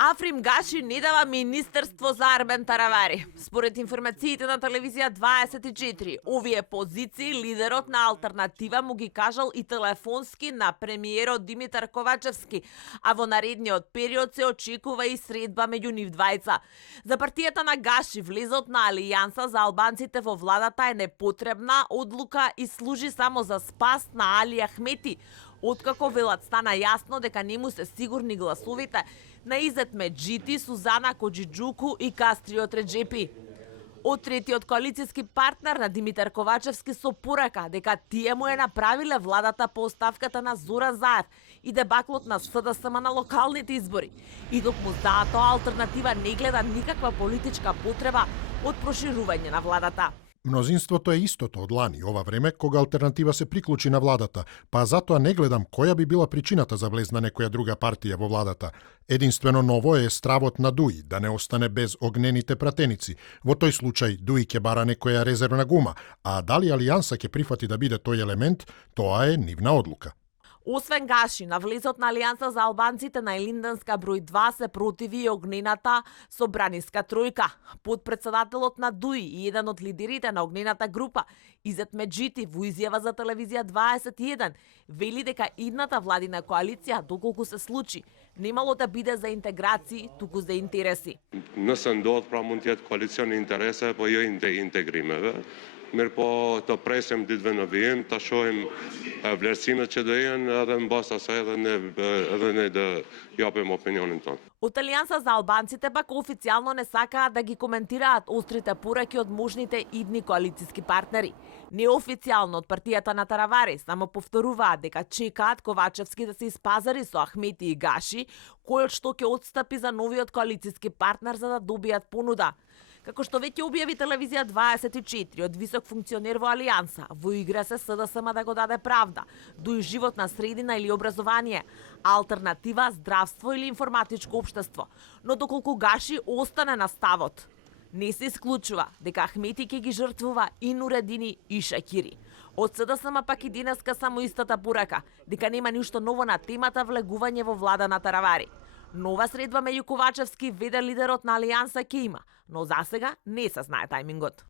Африм Гаши не дава министерство за Армен Таравари. Според информациите на телевизија 24, овие позиции лидерот на Алтернатива му ги кажал и телефонски на премиерот Димитар Ковачевски, а во наредниот период се очекува и средба меѓу нив двајца. За партијата на Гаши влезот на Алијанса за албанците во владата е непотребна одлука и служи само за спас на Али Ахмети, откако велат стана јасно дека не му се сигурни гласовите на Изет Меджити, Сузана Коджиджуку и Кастриот Реджепи. Од третиот коалицијски партнер на Димитар Ковачевски со порака дека тие му е направиле владата по оставката на Зора Заев и дебаклот на СДСМ на локалните избори. И токму затоа Алтернатива не гледа никаква политичка потреба од проширување на владата. Мнозинството е истото од лани, ова време, кога Алтернатива се приклучи на владата, па затоа не гледам која би била причината за влез на некоја друга партија во владата. Единствено ново е стравот на Дуи, да не остане без огнените пратеници. Во тој случај Дуи ќе бара некоја резервна гума, а дали Алијанса ќе прифати да биде тој елемент, тоа е нивна одлука. Освен Гаши, на влезот на Алијанса за албанците на Елинданска број 2 се противи и огнената Собраниска тројка. Подпредседателот на ДУИ и еден од лидерите на огнената група, Изет Меджити, во изјава за телевизија 21, вели дека идната владина коалиција, доколку се случи, немало да биде за интеграции, туку за интереси. Nëse ndodh pra mund të jetë koalicion interese, po jo integrimeve. Mirë po të presim ditëve në vijim, të shohim vlerësimet që do jenë edhe mbas asaj edhe ne da japim opinionin tonë. Од Алијанса за албанците пак официјално не сакаат да ги коментираат острите пораки од можните идни коалицијски партнери. Неофицијално од партијата на Таравари само повторуваат дека чекаат Ковачевски да се испазари со Ахмети и Гаши, кој од што ќе отстапи за новиот коалицијски партнер за да добијат понуда. Како што веќе објави телевизија 24 од висок функционер во Алијанса, во игра се СДСМ да го даде правда, дуј животна средина или образование, алтернатива, здравство или информатичко општество. Но доколку Гаши остане на ставот, не се исклучува дека Ахмети ќе ги жртвува и Нуредини и Шакири. Од СДСМ пак и денеска само истата порака, дека нема ништо ново на темата влегување во влада на Таравари. Нова средба меѓу Ковачевски веде лидерот на Алијанса ќе има, но засега не се знае тајмингот.